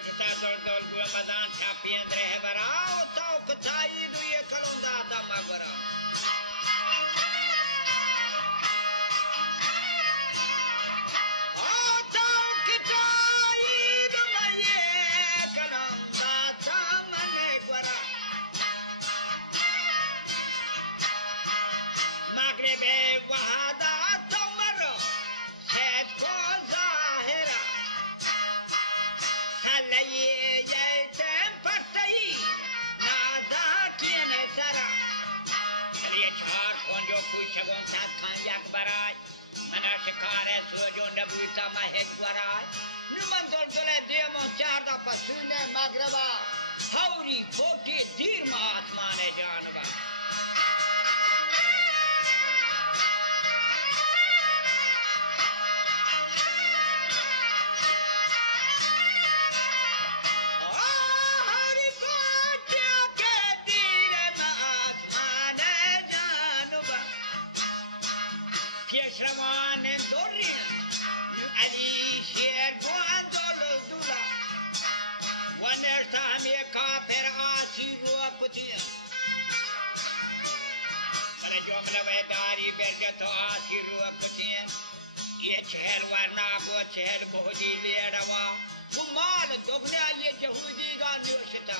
جتا دول گو مدان چاپی اندره برا و تاو کتایی دوی کلوندا دم برا پسونه مغربا هوری کوٹی دیر ما آسمان جانبا هوری کوٹی کے دیر ما آسمان جانبا پیشروان دوری علی شیر کوان دولو دولا ونرتامی کافر آسی رو کتیا پر جمله ویداری برگت آسی رو کتیا یہ چہر ورنا کو چہر بہدی لیڑوا تو مال دبنا یہ جہودی گا نیوشتا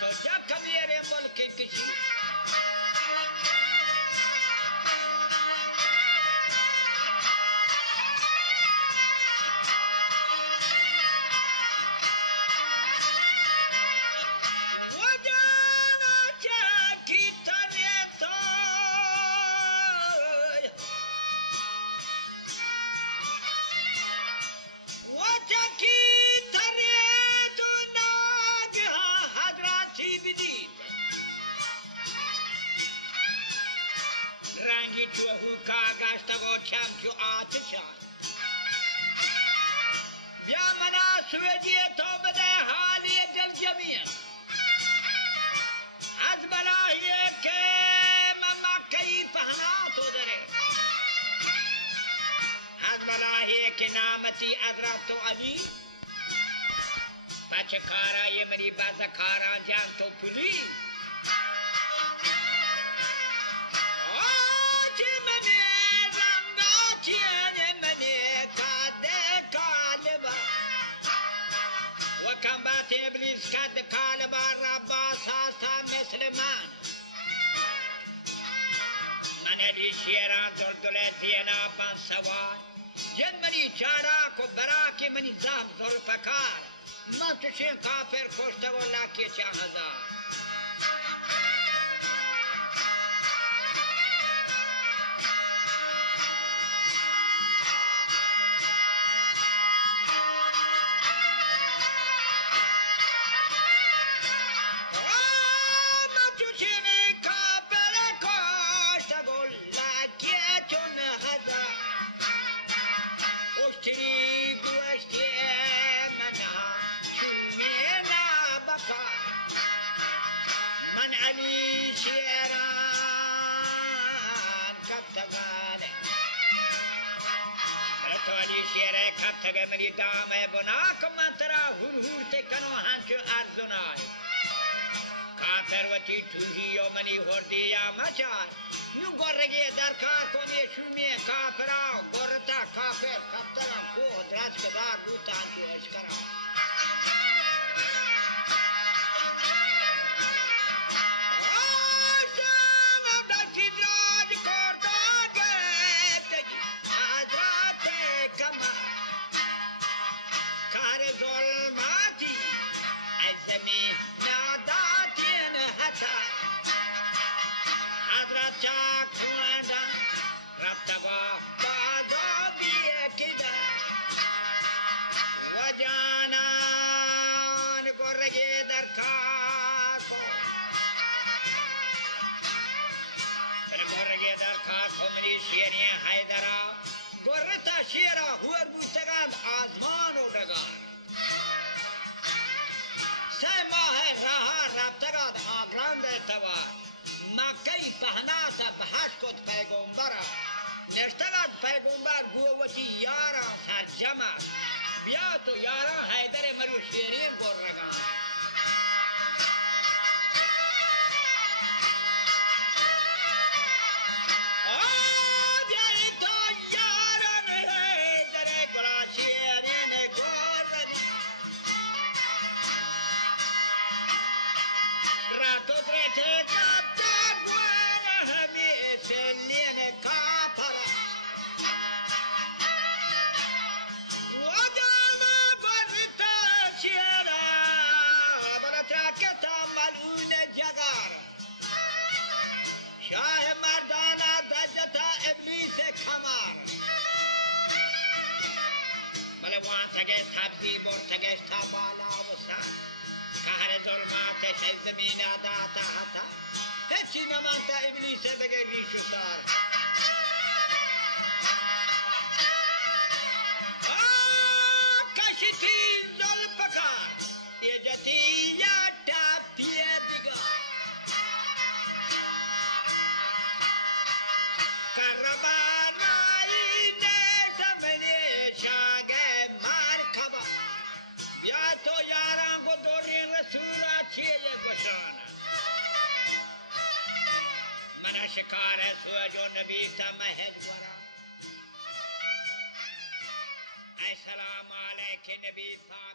तो जब मेरे मुल्क किसी Pachakara yemani bazakara janto puli Jimane ramna tiene mane kade kalba Wakambate iblis kade kalba rabba sasa musliman Manadi shira dultule tiena bansawan Jemani chara ko baraki mani zab zulfakar Matuşun kafir koşta valla keçe hazar Mani dame bonak mantara hur te kano hanchu arzunai Kaperwati tuhiyo mani hordiya machar Nu gorrege darkar ko ye shume kapera gorta kaper kaptara ko draj kadar ruta ju ashkara Come on. چاک خوندن رفت با بازا بیکیدن و جانان گرگی در کار گرگی در کار خمری شیری حیدرا گرتا شیرا هور بوتگان آزمان و دگان سه ماه راه رفتگان آگران دیتوار مکهی پهناسا بحش کد پیغمبرا نشتگان پیغمبر گووتی یاران سرجمع بیا تو یاران حیدر مرو شیرین گرگان شاه مردانه دجتا ابلیس کمر بله وان تگه تبدی بر تگه تا بالا و سر قهر ظلمات شد زمین داتا حتا هیچی نمانتا ابلیس بگه ریش و سار کشتی زلپکار ایجتی یا دابیه دیگر کربانایی نزمنی شاگه مرکبا بیا تو یاران کو دوری رسولا چیزه بشانا منا شکار سوجو نبی تا محل ورم ای سلام علیک نبی پاک